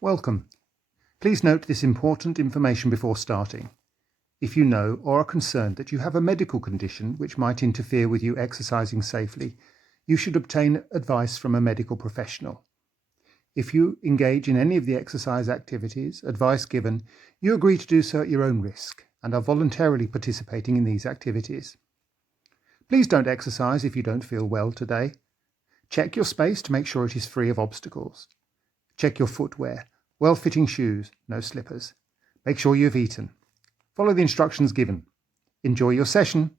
Welcome. Please note this important information before starting. If you know or are concerned that you have a medical condition which might interfere with you exercising safely, you should obtain advice from a medical professional. If you engage in any of the exercise activities, advice given, you agree to do so at your own risk and are voluntarily participating in these activities. Please don't exercise if you don't feel well today. Check your space to make sure it is free of obstacles. Check your footwear. Well-fitting shoes, no slippers. Make sure you've eaten. Follow the instructions given. Enjoy your session.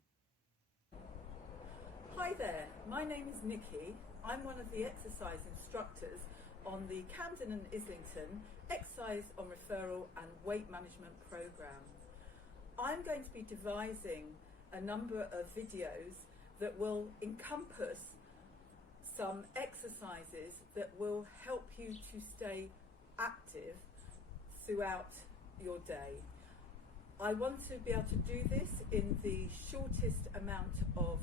Hi there, my name is Nikki. I'm one of the exercise instructors on the Camden and Islington Exercise on Referral and Weight Management Programme. I'm going to be devising a number of videos that will encompass some exercises that will help you to stay active throughout your day. I want to be able to do this in the shortest amount of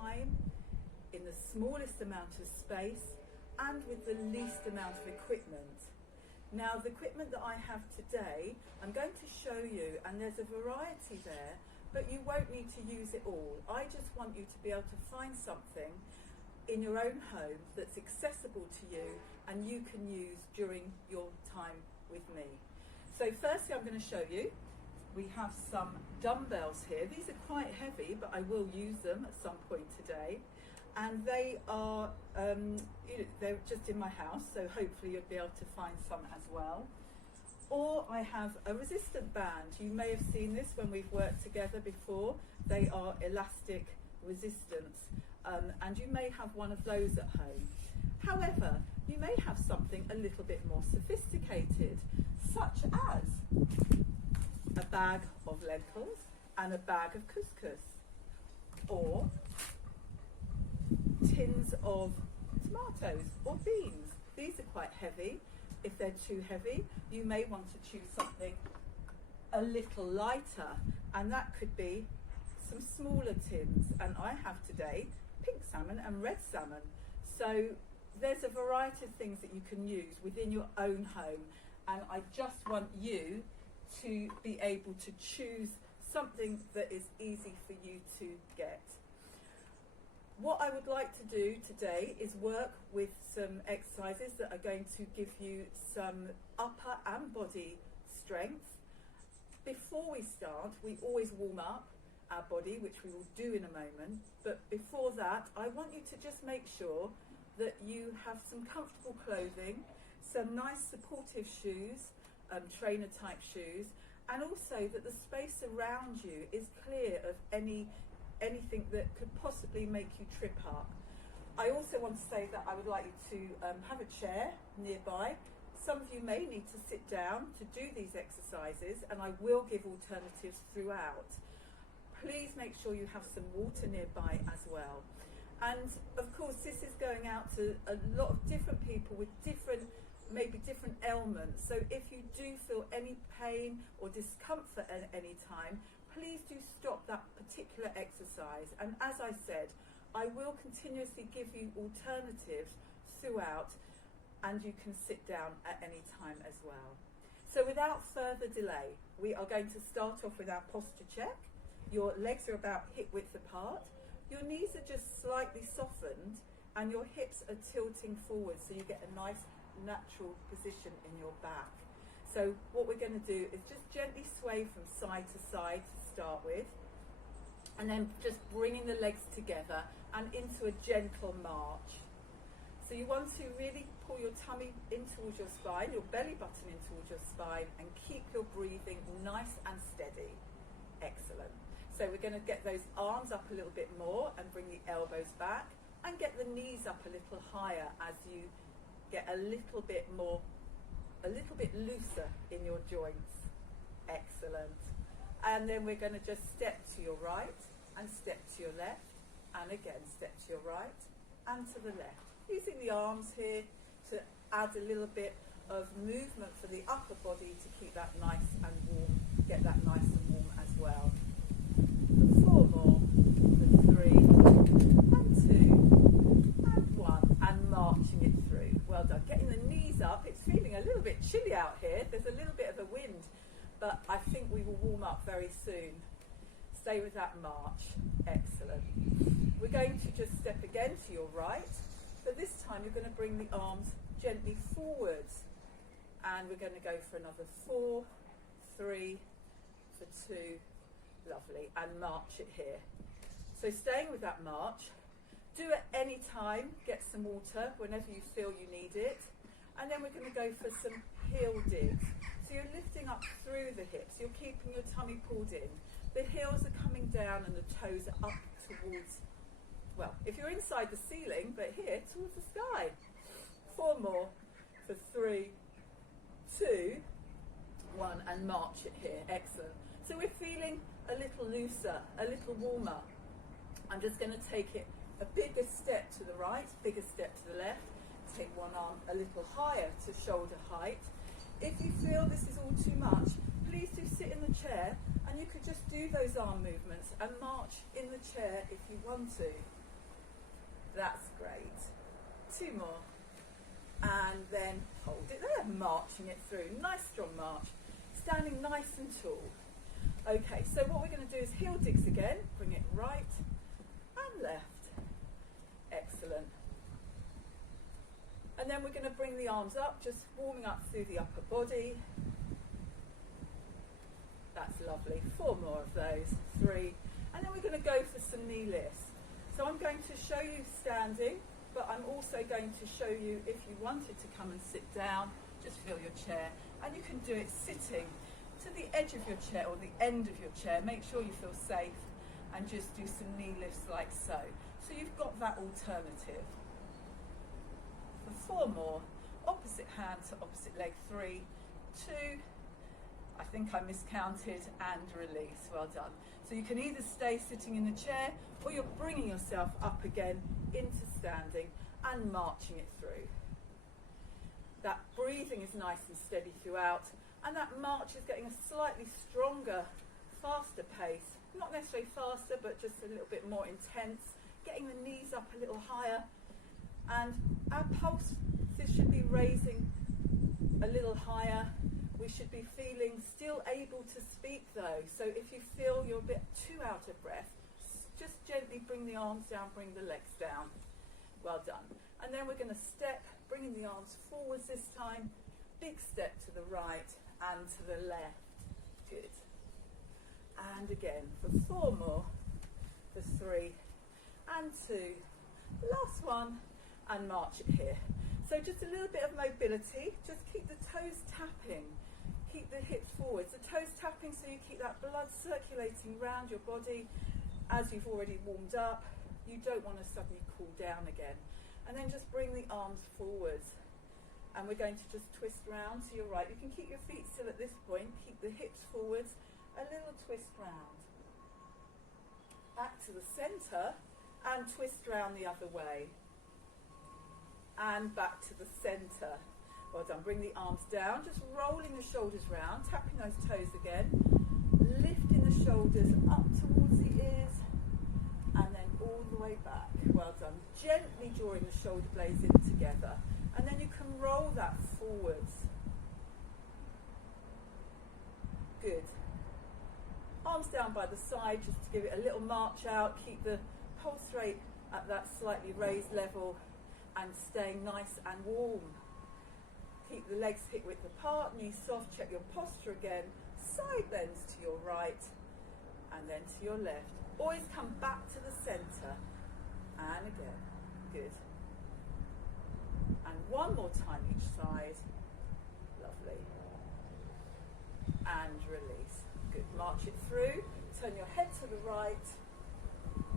time, in the smallest amount of space, and with the least amount of equipment. Now, the equipment that I have today, I'm going to show you, and there's a variety there, but you won't need to use it all. I just want you to be able to find something in your own home that's accessible to you and you can use during your time with me. So firstly, I'm going to show you, we have some dumbbells here. These are quite heavy, but I will use them at some point today. And they are, they're just in my house, so hopefully you'll be able to find some as well. Or I have a resistant band. You may have seen this when we've worked together before. They are elastic resistance. And you may have one of those at home. However, you may have something a little bit more sophisticated, such as a bag of lentils and a bag of couscous, or tins of tomatoes or beans. These are quite heavy. If they're too heavy, you may want to choose something a little lighter, and that could be some smaller tins. And I have today pink salmon and red salmon. So there's a variety of things that you can use within your own home, and I just want you to be able to choose something that is easy for you to get. What I would like to do today is work with some exercises that are going to give you some upper and body strength. Before we start, we always warm up our body, which we will do in a moment, but before that I want you to just make sure that you have some comfortable clothing, some nice supportive shoes, trainer type shoes, and also that the space around you is clear of anything that could possibly make you trip up. I also want to say that I would like you to have a chair nearby. Some of you may need to sit down to do these exercises, and I will give alternatives throughout. Please make sure you have some water nearby as well. And of course, this is going out to a lot of different people with maybe different ailments. So if you do feel any pain or discomfort at any time, please do stop that particular exercise. And as I said, I will continuously give you alternatives throughout, and you can sit down at any time as well. So without further delay, we are going to start off with our posture check. Your legs are about hip width apart, your knees are just slightly softened, and your hips are tilting forward so you get a nice natural position in your back. So what we're going to do is just gently sway from side to side to start with, and then just bringing the legs together and into a gentle march. So you want to really pull your tummy in towards your spine, your belly button in towards your spine, and keep your breathing nice and steady. Excellent. So we're going to get those arms up a little bit more and bring the elbows back, and get the knees up a little higher as you get a little bit looser in your joints. Excellent. And then we're going to just step to your right and step to your left, and again step to your right and to the left. Using the arms here to add a little bit of movement for the upper body to keep that nice and warm, get that nice and warm as well. The 4 more, the 3 and 2 and 1, and marching it through. Well done. Getting the knees up, it's feeling a little bit chilly out here. There's a little bit of a wind, but I think we will warm up very soon. Stay with that march. Excellent. We're going to just step again to your right, but this time you're going to bring the arms gently forwards. And we're going to go for another 4, 3, for 2, lovely, and march it here. So staying with that march, do at any time, get some water whenever you feel you need it. And then we're going to go for some heel digs. So you're lifting up through the hips, you're keeping your tummy pulled in. The heels are coming down and the toes are up towards, well, if you're inside the ceiling, but here, towards the sky. 4 more, for 3, 2, 1, and march it here. Excellent. So we're feeling a little looser, a little warmer. I'm just going to take it a bigger step to the right, bigger step to the left. Take one arm a little higher to shoulder height. If you feel this is all too much, please do sit in the chair, and you could just do those arm movements and march in the chair if you want to. That's great. 2 more. And then hold it there, marching it through. Nice strong march. Standing nice and tall. Okay, so what we're going to do is heel digs again. Bring it right and left. Excellent. And then we're going to bring the arms up, just warming up through the upper body. That's lovely. 4 more of those. 3. And then we're going to go for some knee lifts. So I'm going to show you standing, but I'm also going to show you if you wanted to come and sit down, just feel your chair, and you can do it sitting to the edge of your chair or the end of your chair. Make sure you feel safe and just do some knee lifts like so. So you've got that alternative. For 4 more, opposite hand to opposite leg. 3, 2, I think I miscounted, and release. Well done. So you can either stay sitting in the chair or you're bringing yourself up again into standing and marching it through. That breathing is nice and steady throughout, and that march is getting a slightly stronger, faster pace. Not necessarily faster, but just a little bit more intense, getting the knees up a little higher, and our pulse should be raising a little higher. We should be feeling still able to speak though, so if you feel you're a bit too out of breath, just gently bring the arms down, bring the legs down. Well done. And then we're going to step, bringing the arms forwards this time, big step to the right and to the left. Good. And again for 4 more, for 3 and 2, last one, and march it here. So just a little bit of mobility, just keep the toes tapping, keep the hips forwards, the toes tapping so you keep that blood circulating around your body as you've already warmed up. You don't want to suddenly cool down again. And then just bring the arms forwards. And we're going to just twist round to your right. You can keep your feet still at this point, keep the hips forwards, a little twist round. Back to the centre and twist round the other way. And back to the centre. Well done. Bring the arms down, just rolling the shoulders round, tapping those toes again, lifting the shoulders up towards the ears, and then all the way back. Well done. Gently drawing the shoulder blades in together, and then you can roll that forwards. Good. Arms down by the side, just to give it a little march out. Keep the pulse rate at that slightly raised level, and staying nice and warm. Keep the legs hip width apart, knees soft, check your posture again. Side bends to your right and then to your left. Always come back to the centre and again. Good. And one more time each side. Lovely. And release. Good. March it through. Turn your head to the right,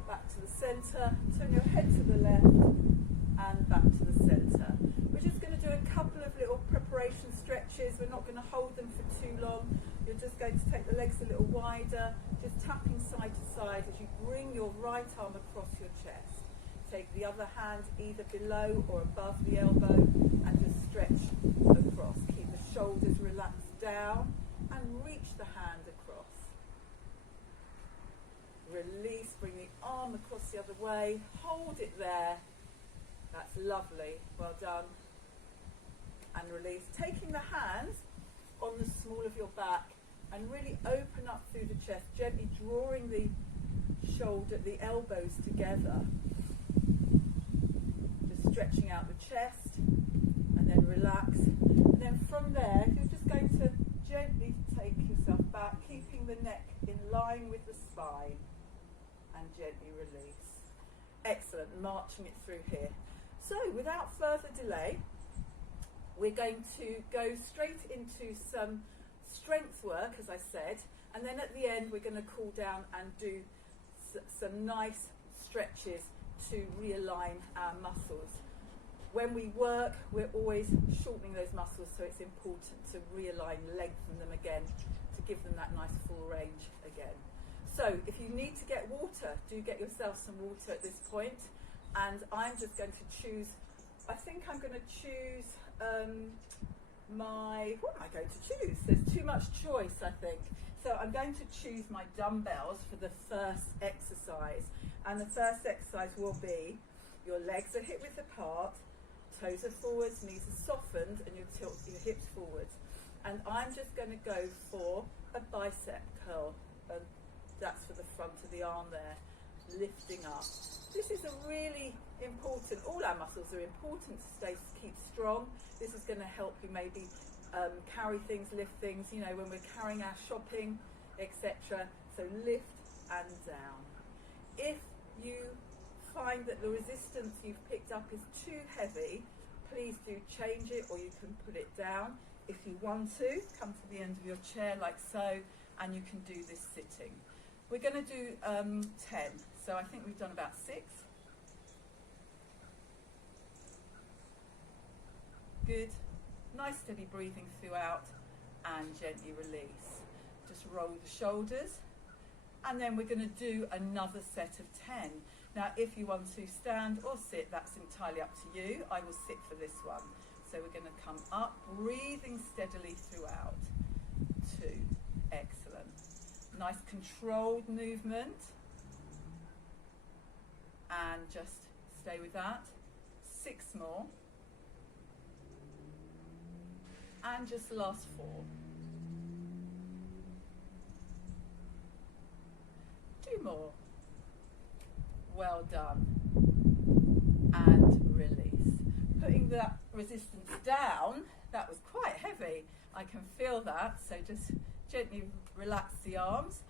back to the centre, turn your head to the left and back to the centre. We're just going to do a couple of little preparation stretches. We're not going to hold them for too long. You're just going to take the legs a little wider, just tapping side to side as you bring your right arm across your chest. Take the other hand either below or above the elbow and just stretch across. Keep the shoulders relaxed down and reach the hand across. Release, bring the arm across the other way, hold it there. That's lovely, well done. and release. Taking the hands on the small of your back and really open up through the chest, gently drawing the the elbows together. Just stretching out the chest and then relax. And then from there, you're just going to gently take yourself back, keeping the neck in line with the spine, and gently release. Excellent, marching it through here. So without further delay, we're going to go straight into some strength work, as I said, and then at the end we're going to cool down and do some nice stretches to realign our muscles. When we work, we're always shortening those muscles, so it's important to realign, lengthen them again, to give them that nice full range again. So if you need to get water, do get yourself some water at this point. And I'm just going to choose, I think I'm going to choose what am I going to choose? There's too much choice, I think. So I'm going to choose my dumbbells for the first exercise. And the first exercise will be, your legs are hip width apart, toes are forwards, knees are softened, and you tilt your hips forwards. And I'm just going to go for a bicep curl. And that's for the front of the arm there, lifting up. This is a really important, all our muscles are important to keep strong. This is going to help you maybe carry things, lift things, you know, when we're carrying our shopping, etc. So lift and down. If you find that the resistance you've picked up is too heavy, please do change it, or you can put it down. If you want to, come to the end of your chair like so, and you can do this sitting. We're going to do 10, so I think we've done about 6. Good. Nice steady breathing throughout, and gently release. Just roll the shoulders, and then we're going to do another set of 10. Now if you want to stand or sit, that's entirely up to you. I will sit for this one. So we're going to come up, breathing steadily throughout. 2. Excellent. Nice controlled movement. And just stay with that. 6 more. And just last 4. Two more. Well done. And release. Putting that resistance down, that was quite heavy. I can feel that, so just gently relax the arms.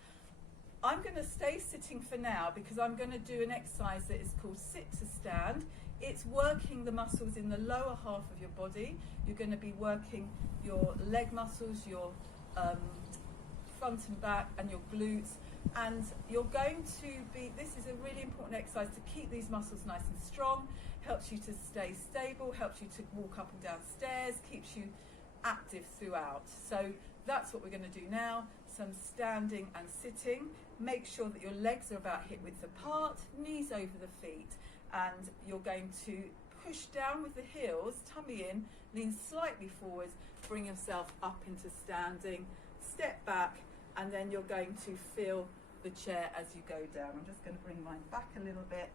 I'm going to stay sitting for now because I'm going to do an exercise that is called sit to stand. It's working the muscles in the lower half of your body. You're going to be working your leg muscles, your front and back, and your glutes. And you're going to be, this is a really important exercise to keep these muscles nice and strong, helps you to stay stable, helps you to walk up and down stairs, keeps you active throughout. So that's what we're going to do now, some standing and sitting. Make sure that your legs are about hip width apart, knees over the feet, and you're going to push down with the heels, tummy in, lean slightly forwards, bring yourself up into standing, step back, and then you're going to feel the chair as you go down. I'm just going to bring mine back a little bit.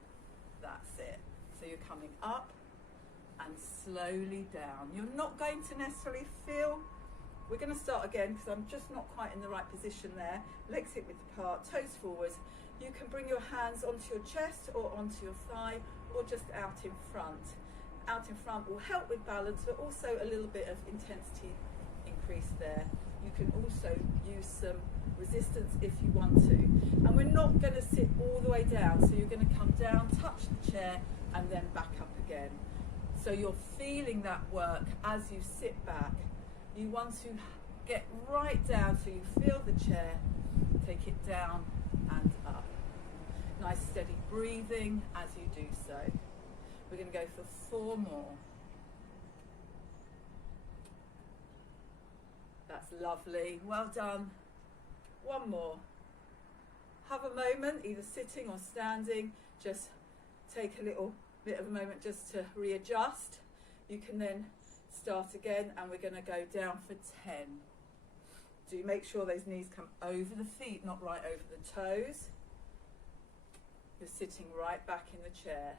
That's it. So you're coming up and slowly down. You're not going to necessarily feel, we're going to start again because I'm just not quite in the right position there. Legs hip width apart, toes forwards. You can bring your hands onto your chest or onto your thigh, or just out in front. Out in front will help with balance, but also a little bit of intensity increase there. You can also use some resistance if you want to. And we're not going to sit all the way down, so you're going to come down, touch the chair, and then back up again. So you're feeling that work as you sit back. You want to get right down so you feel the chair, take it down and up. Nice steady breathing as you do so. We're going to go for 4 more. That's lovely. Well done. 1 more. Have a moment, either sitting or standing. Just take a little bit of a moment just to readjust. You can then start again, and we're going to go down for 10. Do make sure those knees come over the feet, not right over the toes. You're sitting right back in the chair.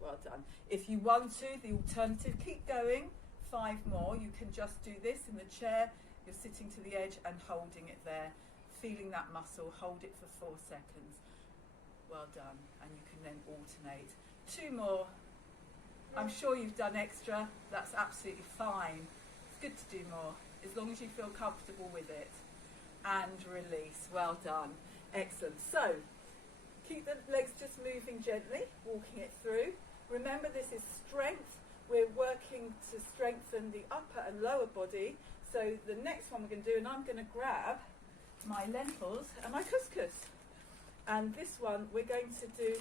Well done. If you want to, the alternative, keep going, 5 more. You can just do this in the chair. You're sitting to the edge and holding it there, feeling that muscle. Hold it for 4 seconds. Well done. And you can then alternate. 2 more. I'm sure you've done extra. That's absolutely fine. It's good to do more, as long as you feel comfortable with it. And release. Well done. Excellent. So, keep the legs just moving gently, walking it through. Remember, this is strength. We're working to strengthen the upper and lower body. So the next one we're going to do, and I'm going to grab my lentils and my couscous. And this one we're going to do,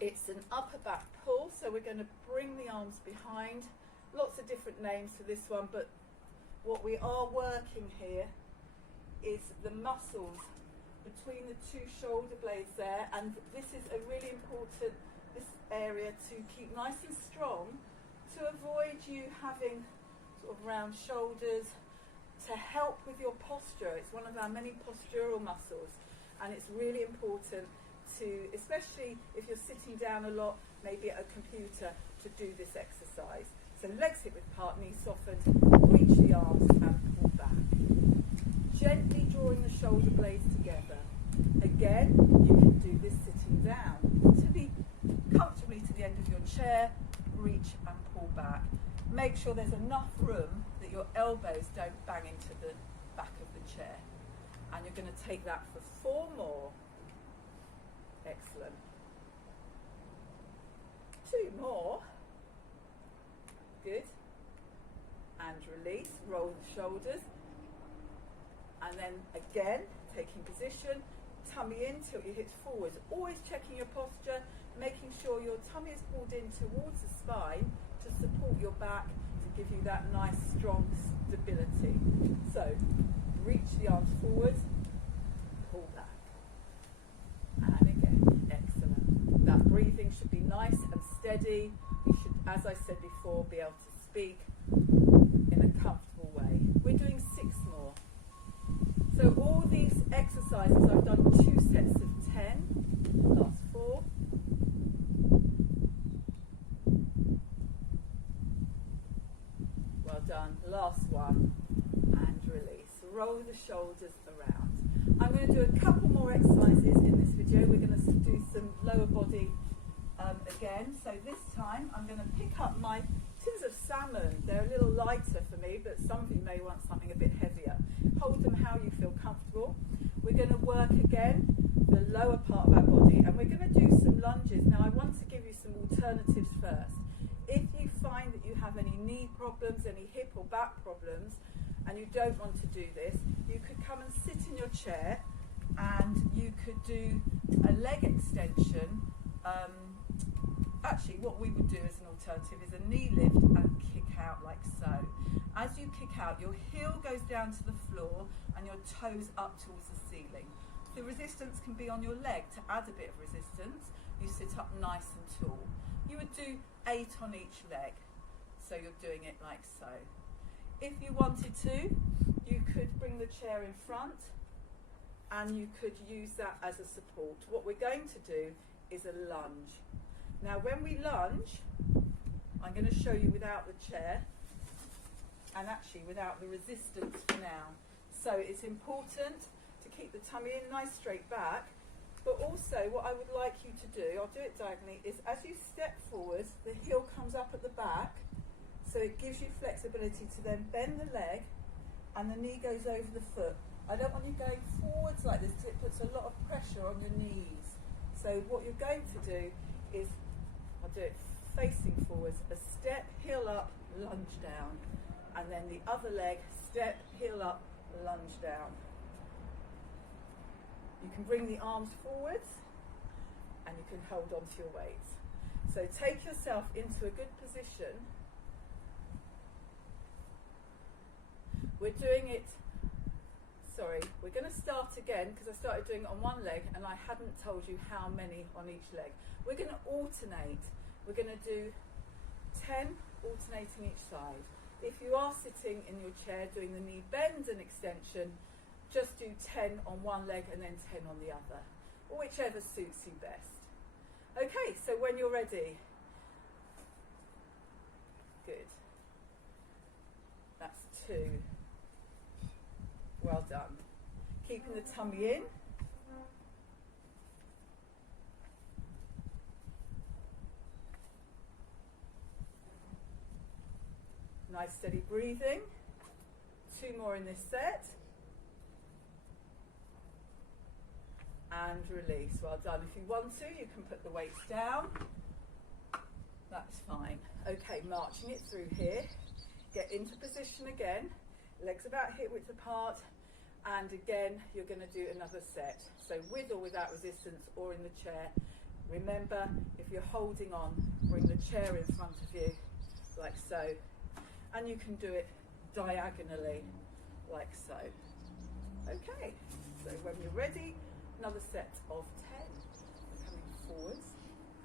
it's an upper back pull. So we're going to bring the arms behind. Lots of different names for this one, but what we are working here is the muscles between the 2 shoulder blades there, and this is a really important area to keep nice and strong to avoid you having sort of round shoulders, to help with your posture. It's one of our many postural muscles, and it's really important to, especially if you're sitting down a lot, maybe at a computer, to do this exercise. So legs hip width apart, knees softened, reach the arms and pull back. Gently drawing the shoulder blades together. Again, you can do this sitting down. To be comfortably to the end of your chair, reach and pull back. Make sure there's enough room that your elbows don't bang into the back of the chair. And you're going to take that for 4 more. Excellent. 2 more. Good. And release, roll the shoulders. And then again, taking position, tummy in, tilt your hips forwards. Always checking your posture, making sure your tummy is pulled in towards the spine to support your back, to give you that nice strong stability. So, reach the arms forwards, pull back. And again, excellent. That breathing should be nice and steady. You should, as I said before, be able to speak in a comfortable way. We're doing 6 more. So all these exercises, I've done 2 sets of 10, last 4. Well done, last one, and release. Roll the shoulders around. I'm going to do a couple more exercises in this video. We're going to do some lower body again. So this time I'm going to pick up my tins of salmon. They're a little lighter for me, but some of you may want something a bit heavier. Hold them how you feel comfortable. We're going to work again the lower part of our body, and we're going to do some lunges. Now I want to give you some alternatives first. If you find that you have any knee problems, any hip or back problems, and you don't want to do this, you could come and sit in your chair and you could do a leg extension. Actually, what we would do as an alternative is a knee lift and kick out like so. As you kick out, your heel goes down to the floor and your toes up towards the ceiling. The resistance can be on your leg. To add a bit of resistance, you sit up nice and tall. You would do 8 on each leg. So you're doing it like so. If you wanted to, you could bring the chair in front and you could use that as a support. What we're going to do is a lunge. Now when we lunge, I'm going to show you without the chair and actually without the resistance for now. So it's important to keep the tummy in nice straight back, but also what I would like you to do, I'll do it diagonally, is as you step forwards, the heel comes up at the back, so it gives you flexibility to then bend the leg and the knee goes over the foot. I don't want you going forwards like this because it puts a lot of pressure on your knees. So what you're going to do is, I'll do it facing forwards, a step, heel up, lunge down, and then the other leg, step, heel up, lunge down. You can bring the arms forwards and you can hold on to your weights. So take yourself into a good position. We're doing it, we're going to start again because I started doing it on one leg and I hadn't told you how many on each leg. We're going to alternate. We're going to do 10 alternating each side. If you are sitting in your chair doing the knee bend and extension, just do 10 on one leg and then 10 on the other, or whichever suits you best. Okay, so when you're ready, 2. Well done. Keeping the tummy in. Nice steady breathing. 2 more in this set. And release. Well done. If you want to, you can put the weights down. That's fine. Okay, marching it through here. Get into position again. Legs about hip width apart. And again, you're going to do another set. So with or without resistance or in the chair. Remember, if you're holding on, bring the chair in front of you, like so. And you can do it diagonally, like so. Okay, so when you're ready, another set of 10. Coming forwards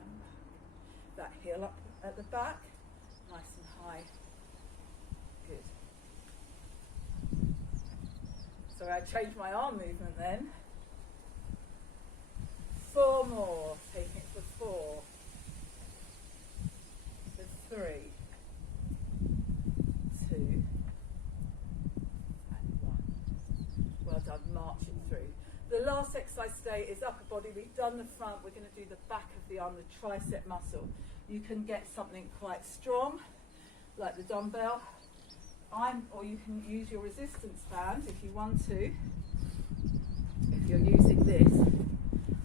and back. That heel up at the back, nice and high. Good. So I changed my arm movement then. 4 more, taking it for 4, for 3, 2, and 1. Well done, marching through. The last exercise today is upper body. We've done the front, we're going to do the back of the arm, the tricep muscle. You can get something quite strong, like the dumbbell, or you can use your resistance band if you want to. If you're using this,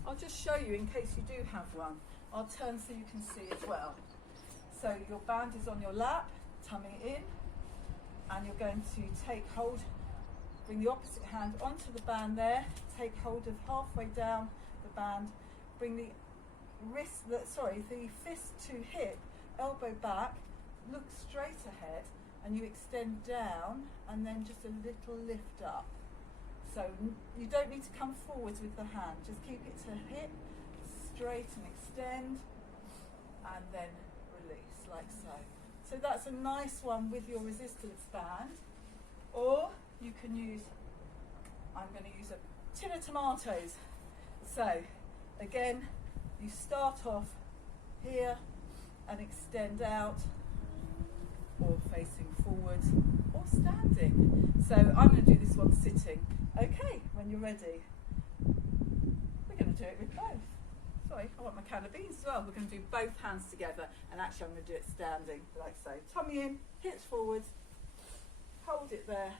I'll just show you in case you do have one. I'll turn so you can see as well. So your band is on your lap, tummy in, and you're going to take hold, bring the opposite hand onto the band there, take hold of halfway down the band, bring the the fist to hip, elbow back, look straight ahead, and you extend down, and then just a little lift up. So you don't need to come forwards with the hand, just keep it to hip, straight and extend, and then release, like so. So that's a nice one with your resistance band. Or you can use, I'm going to use a tin of tomatoes. So again, you start off here and extend out, or facing forwards, or standing. So I'm going to do this one sitting. Okay, when you're ready, we're going to do it with both. Sorry, I want my can of beans as well. We're going to do both hands together, and actually I'm going to do it standing, like so. Tummy in, hips forwards, hold it there,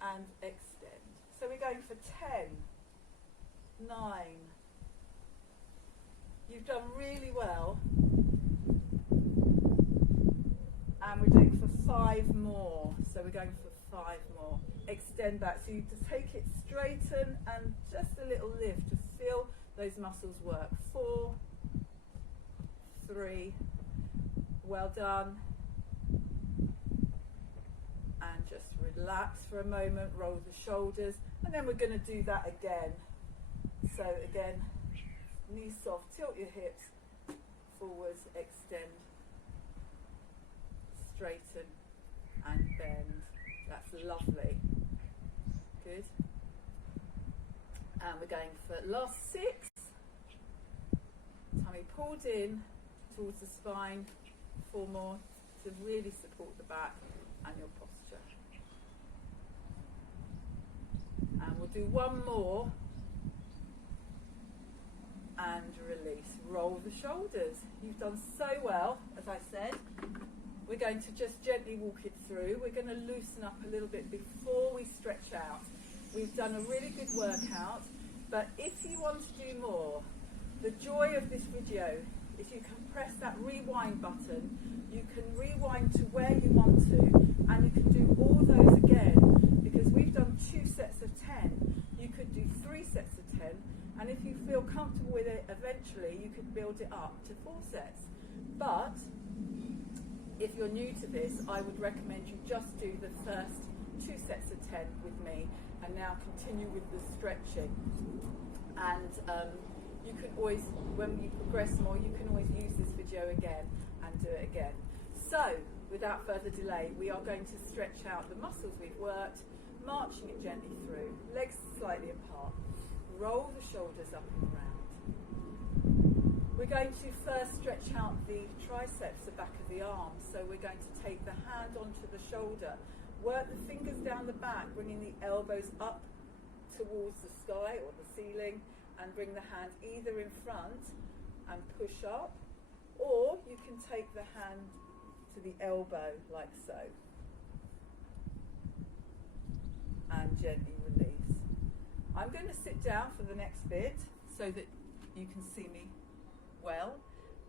and extend. So we're going for 10, 9. You've done really well. And we're doing for 5 more. So we're going for 5 more. Extend back. So you just take it straighten and just a little lift to feel those muscles work. 4, 3, well done. And just relax for a moment, roll the shoulders, and then we're going to do that again. So again, knees soft, tilt your hips, forwards, extend, straighten and bend. That's lovely. Good. And we're going for last 6. Tummy pulled in towards the spine. 4 more to really support the back and your posture. And we'll do 1 more. And release. Roll the shoulders. You've done so well, as I said. We're going to just gently walk it through. We're going to loosen up a little bit before we stretch out. We've done a really good workout, but if you want to do more, the joy of this video is you can press that rewind button. You can rewind to where you want to, and you can do all those again, because we've done 2 sets of 10. You could do 3 sets of 10, and if you feel comfortable with it, eventually you could build it up to 4 sets. But if you're new to this, I would recommend you just do the first 2 sets of 10 with me, and now continue with the stretching. And you can always, when you progress more, you can always use this video again and do it again. So, without further delay, we are going to stretch out the muscles we've worked, marching it gently through, legs slightly apart, roll the shoulders up and round. We're going to first stretch out the triceps, the back of the arm. So we're going to take the hand onto the shoulder, Work the fingers down the back, bringing the elbows up towards the sky or the ceiling, and bring the hand either in front and push up, or you can take the hand to the elbow like so, and gently release. I'm going to sit down for the next bit so that you can see me well.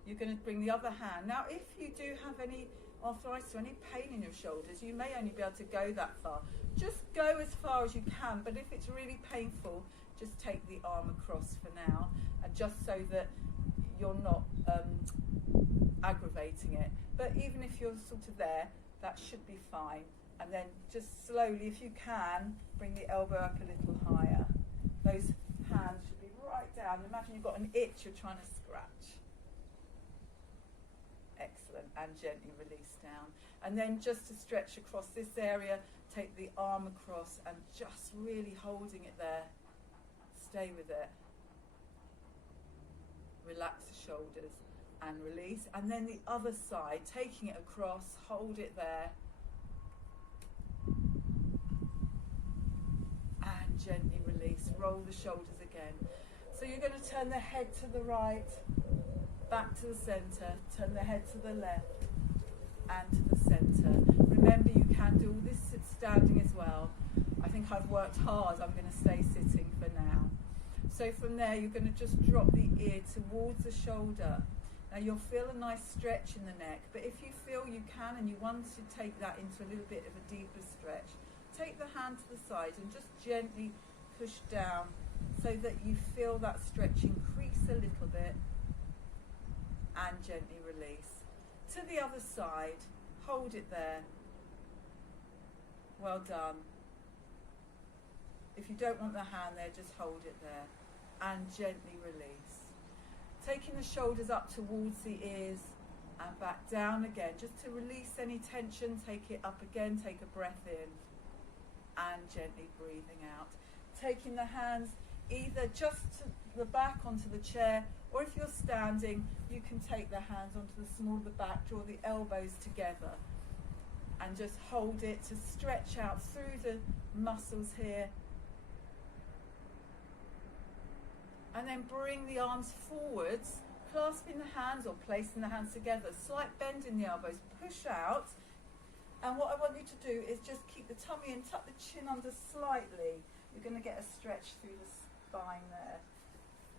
You're going to bring the other hand. Now, if you do have any arthritis or any pain in your shoulders, you may only be able to go that far. Just go as far as you can, but if it's really painful, just take the arm across for now, and just so that you're not aggravating it. But even if you're sort of there, that should be fine. And then just slowly, if you can, bring the elbow up a little higher. Those hands should be right down. Imagine you've got an itch you're trying to scratch. Excellent. And gently release down. And then just to stretch across this area, take the arm across and just really holding it there. Stay with it. Relax the shoulders and release. And then the other side, taking it across, hold it there. And gently release. Roll the shoulders again. So you're going to turn the head to the right, back to the centre, turn the head to the left and to the centre. Remember, you can do all this standing as well. I think I've worked hard. I'm going to stay sitting for now. So from there, you're going to just drop the ear towards the shoulder. Now you'll feel a nice stretch in the neck, but if you feel you can and you want to take that into a little bit of a deeper stretch, take the hand to the side and just gently push down so that you feel that stretch increase a little bit, and gently release. To the other side, hold it there. Well done. If you don't want the hand there, just hold it there and gently release. Taking the shoulders up towards the ears and back down again, just to release any tension. Take it up again, take a breath in and gently breathing out. Taking the hands either just to the back onto the chair, or if you're standing, you can take the hands onto the small of the back, draw the elbows together and just hold it to stretch out through the muscles here. And then bring the arms forwards, clasping the hands or placing the hands together. Slight bend in the elbows, push out. And what I want you to do is just keep the tummy and tuck the chin under slightly. You're going to get a stretch through the spine there.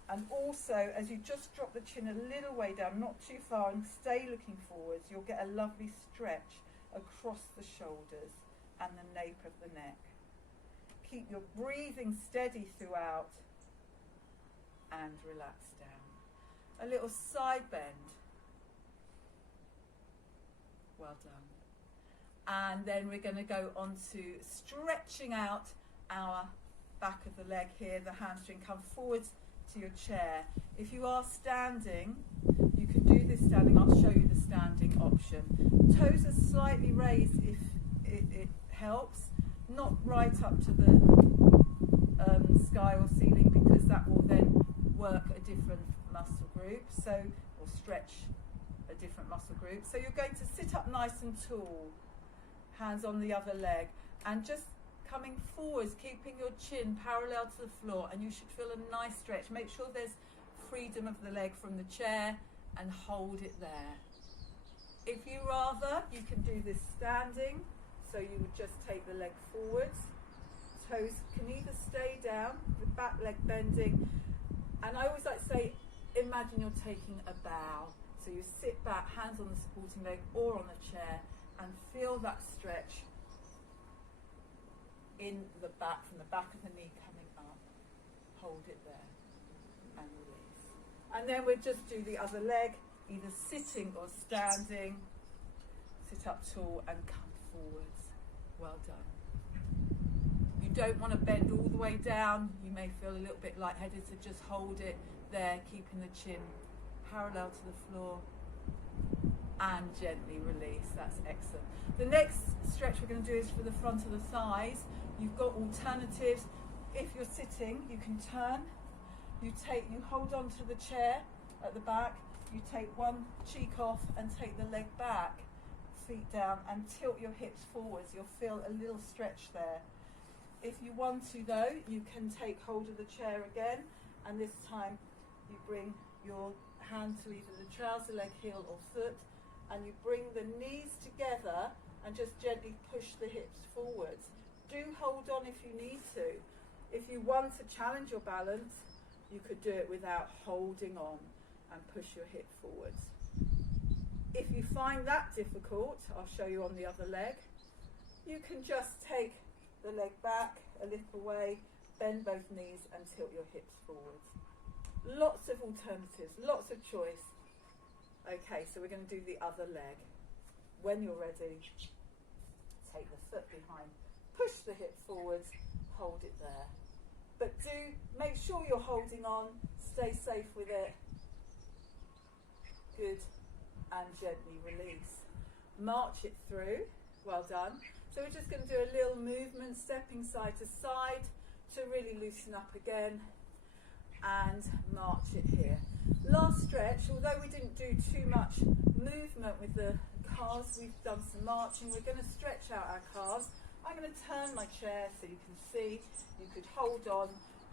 And also, as you just drop the chin a little way down, not too far, and stay looking forwards, you'll get a lovely stretch across the shoulders and the nape of the neck. Keep your breathing steady throughout and relax down. A little side bend. Well done. And then we're going to go on to stretching out our back of the leg here, the hamstring. Come forwards to your chair. If you are standing, you can do this standing. I'll show you the standing option. Toes are slightly raised if it helps, not right up to the sky or ceiling, because that will then work a different muscle group, or stretch a different muscle group. So you're going to sit up nice and tall, hands on the other leg, and just coming forwards, keeping your chin parallel to the floor, and you should feel a nice stretch. Make sure there's freedom of the leg from the chair and hold it there. If you rather, you can do this standing, so you would just take the leg forwards. Toes can either stay down, the back leg bending, and I always like to say, imagine you're taking a bow. So you sit back, hands on the supporting leg or on the chair, and feel that stretch in the back, from the back of the knee coming up. Hold it there and release. And then we'll just do the other leg, either sitting or standing. Sit up tall and come forwards. Well done. You don't want to bend all the way down. You may feel a little bit lightheaded, so just hold it there, keeping the chin parallel to the floor and gently release. That's excellent. The next stretch we're going to do is for the front of the thighs. You've got alternatives. If you're sitting, you can turn. You hold on to the chair at the back. You take one cheek off and take the leg back. feet down and tilt your hips forwards. You'll feel a little stretch there. If you want to though, you can take hold of the chair again, and this time you bring your hand to either the trouser leg, heel or foot, and you bring the knees together and just gently push the hips forwards. Do hold on if you need to. If you want to challenge your balance, you could do it without holding on and push your hip forwards. If you find that difficult, I'll show you on the other leg. You can just take the leg back a little way, bend both knees and tilt your hips forwards. Lots of alternatives, lots of choice. Okay, so we're going to do the other leg. When you're ready, take the foot behind, push the hip forwards, hold it there. But do make sure you're holding on, stay safe with it. Good. And gently release. March it through. Well done. So we're just going to do a little movement, stepping side to side to really loosen up again, and march it here. Last stretch, although we didn't do too much movement with the calves, we've done some marching. We're going to stretch out our calves. I'm going to turn my chair so you can see. You could hold on,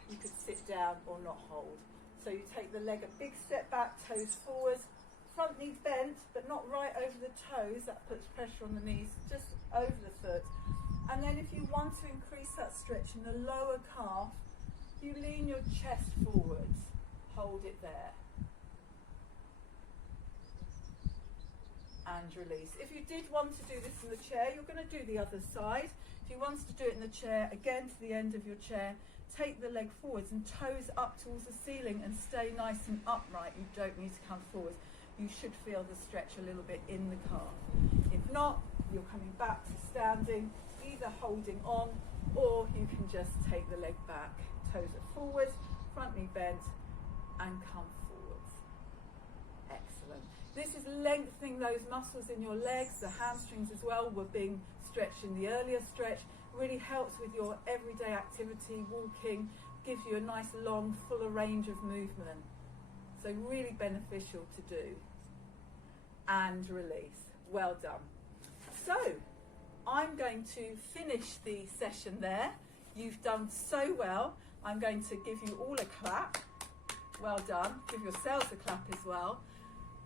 you could sit down or not hold. So you take the leg a big step back, toes forwards, front knee bent, but not right over the toes. That puts pressure on the knees, just over the foot. And then if you want to increase that stretch in the lower calf, you lean your chest forwards. Hold it there. And release. If you did want to do this in the chair, you're going to do the other side. If you wanted to do it in the chair, again to the end of your chair, take the leg forwards and toes up towards the ceiling and stay nice and upright. You don't need to come forwards. You should feel the stretch a little bit in the calf. If not, you're coming back to standing, either holding on, or you can just take the leg back. Toes are forwards, front knee bent, and come forwards. Excellent. This is lengthening those muscles in your legs. The hamstrings as well were being stretched in the earlier stretch. Really helps with your everyday activity, walking, gives you a nice long, fuller range of movement. So really beneficial to do. And release. Well done. So I'm going to finish the session there. You've done so well. I'm going to give you all a clap. Well done. Give yourselves a clap as well.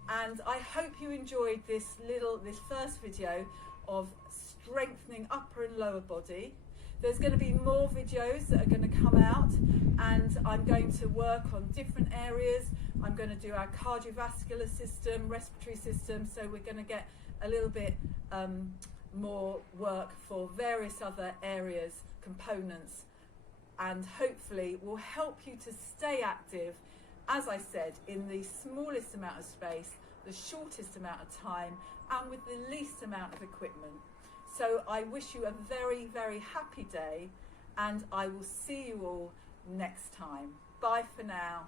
And I hope you enjoyed this first video of strengthening upper and lower body. There's going to be more videos that are going to come out, and I'm going to work on different areas. I'm going to do our cardiovascular system, respiratory system, so we're going to get a little bit more work for various other areas, components, and hopefully will help you to stay active, as I said, in the smallest amount of space, the shortest amount of time, and with the least amount of equipment. So I wish you a very, very happy day, and I will see you all next time. Bye for now.